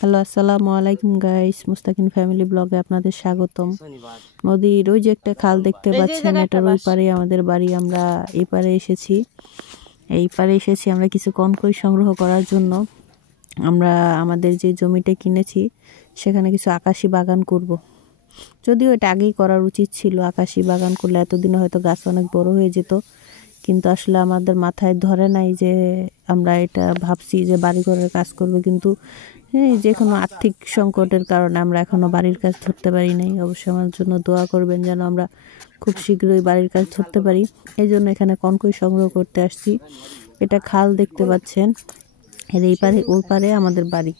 Hello, আসসালামু আলাইকুম guys, Mustakin family ব্লগে আপনাদের স্বাগতম। নদীর ওই যে একটা খাল দেখতে পাচ্ছেন, এটার ওই পারে আমাদের বাড়ি। আমরা এই পারে এসেছি আমরা কিছু কনকই সংগ্রহ করার জন্য। আমরা আমাদের যে জমিটা কিনেছি সেখানে কিছু আকাশি বাগান করব। যদিও এটা আগেই করার উচিত ছিল, আকাশি বাগান করলে এতদিনে হয়তো গাছ অনেক বড় হয়ে যেত, কিন্তু আসলে আমাদের মাথায় ধরে নাই যে আমরা এটা ভাবছি যে বাড়িঘরের কাজ করব, কিন্তু যে কোনো আর্থিক সংকটের কারণে আমরা এখনো বাড়ির কাজ ধরতে পারি নাই। অবশ্যই আমার জন্য দোয়া করবেন যেন আমরা খুব শীঘ্রই বাড়ির কাজ ধরতে পারি। এই জন্য এখানে কনকই সংগ্রহ করতে আসছি। এটা খাল দেখতে পাচ্ছেন, এর এই পারে ওই পারে আমাদের বাড়ি।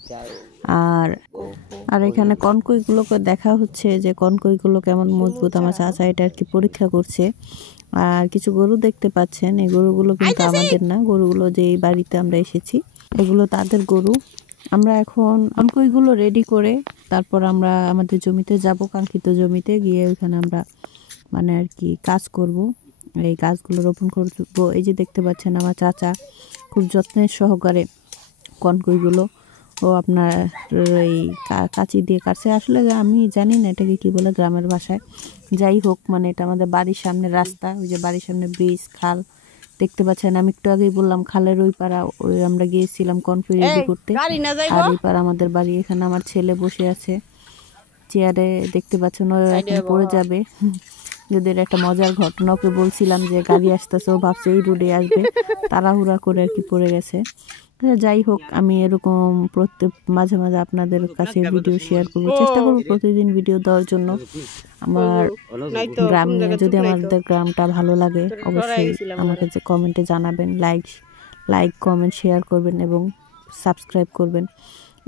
আর আর এখানে কনকইগুলোকে দেখা হচ্ছে যে কনকইগুলো কেমন মজবুত। আমার চাচা এটা আর কি পরীক্ষা করছে। আর কিছু গরু দেখতে পাচ্ছেন, এই গরুগুলো কিন্তু আমাদের না, গরুগুলো যে এই বাড়িতে আমরা এসেছি এগুলো তাদের গরু। আমরা এখন কনকইগুলো রেডি করে তারপর আমরা আমাদের জমিতে যাব, কাঙ্ক্ষিত জমিতে গিয়ে ওখানে আমরা মানে আর কি কাজ করব, এই গাছগুলো রোপণ করব। এই যে দেখতে পাচ্ছেন আমার চাচা খুব যত্নের সহকারে কনকইগুলো ও আপনার এই কাঁচি দিয়ে কাটছে। আসলে আমি জানি না এটাকে কি বলে গ্রামের ভাষায়, যাই হোক, মানে এটা আমাদের বাড়ির সামনে রাস্তা, ওই যে বাড়ির সামনে ব্রিজ, খাল দেখতে পাচ্ছেন। আমি একটু আগেই বললাম খালের ওই পাড়া, ওই আমরা গিয়েছিলাম কনকই রেডি করতে। আর এই পাড়া আমাদের বাড়ি। এখানে আমার ছেলে বসে আছে চেয়ারে, দেখতে পাচ্ছেন ও এখন পড়ে যাবে। যদি একটা মজার ঘটনা ওকে বলছিলাম যে গাড়ি আসতেছে, ও ভাবছে এই রোডে আসবে, তাড়াহুড়া করে আর কি পড়ে গেছে। যাই হোক, আমি এরকম প্রত্যেক মাঝে মাঝে আপনাদের কাছে ভিডিও শেয়ার করবো, চেষ্টা করবো প্রতিদিন ভিডিও দেওয়ার জন্য। আমার গ্রাম নিয়ে যদি আমাদের গ্রামটা ভালো লাগে অবশ্যই আমাকে যে কমেন্টে জানাবেন, লাইক কমেন্ট শেয়ার করবেন এবং সাবস্ক্রাইব করবেন।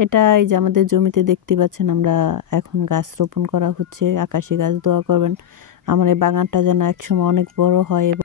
এটা এই যে আমাদের জমিতে দেখতে পাচ্ছেন আমরা এখন গাছ রোপণ করা হচ্ছে, আকাশি গাছ। দোয়া করবেন আমার এই বাগানটা যেন একসময় অনেক বড় হয় এবং